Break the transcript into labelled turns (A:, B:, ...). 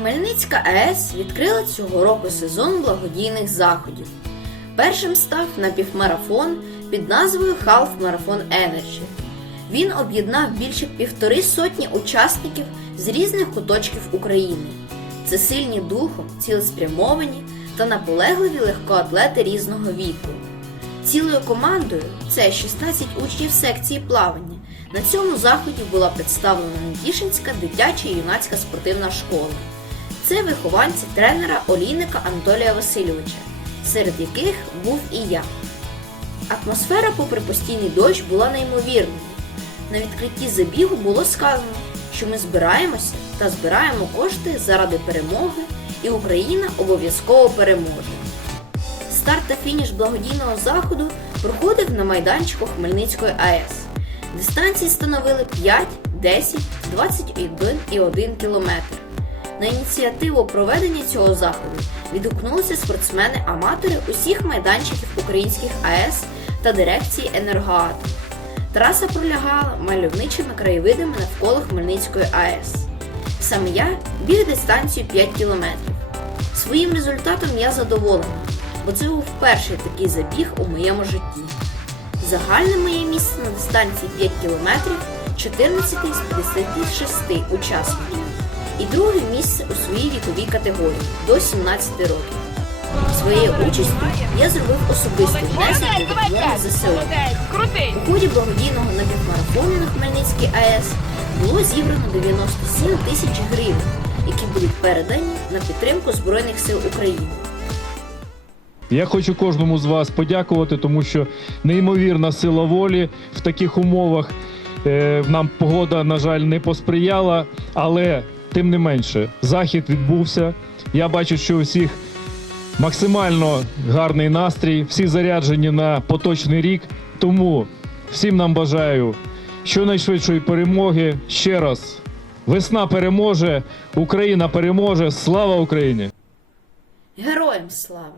A: Хмельницька АЕС відкрила цього року сезон благодійних заходів. Першим став напівмарафон під назвою Half Marathon Energy. Він об'єднав більше півтори сотні учасників з різних куточків України. Це сильні духом, цілеспрямовані та наполегливі легкоатлети різного віку. Цілою командою це 16 учнів секції плавання. На цьому заході була представлена Нетішинська дитяча і юнацька спортивна школа. Це вихованці тренера Олійника Анатолія Васильовича, серед яких був і я. Атмосфера, попри постійний дощ, була неймовірною. На відкритті забігу було сказано, що ми збираємося та збираємо кошти заради перемоги, і Україна обов'язково переможе. Старт та фініш благодійного заходу проходив на майданчику Хмельницької АЕС. Дистанції становили 5, 10, 21 і 1 кілометр. На ініціативу проведення цього заходу відгукнулися спортсмени-аматори усіх майданчиків українських АЕС та дирекції енергоатом. Траса пролягала мальовничими краєвидами навколо Хмельницької АЕС. Саме я біг дистанцію 5 кілометрів. Своїм результатом я задоволена, бо це був перший такий забіг у моєму житті. Загальне моє місце на дистанції 5 кілометрів 14 з 56 учасників і друге місце у своїй віковій категорії до 17 років. Своєю участю я зробив особистий внесок до! ЗСУ. У ході благодійного напівмарафону на Хмельницькій АЕС було зібрано 97 тисяч гривень, які будуть передані на підтримку Збройних сил України.
B: Я хочу кожному з вас подякувати, тому що неймовірна сила волі в таких умовах. Е, Нам погода, на жаль, не посприяла, але тим не менше, захід відбувся. Я бачу, що у всіх максимально гарний настрій, всі заряджені на поточний рік. Тому всім нам бажаю щонайшвидшої перемоги. Ще раз, весна переможе, Україна переможе. Слава Україні!
A: Героям слава!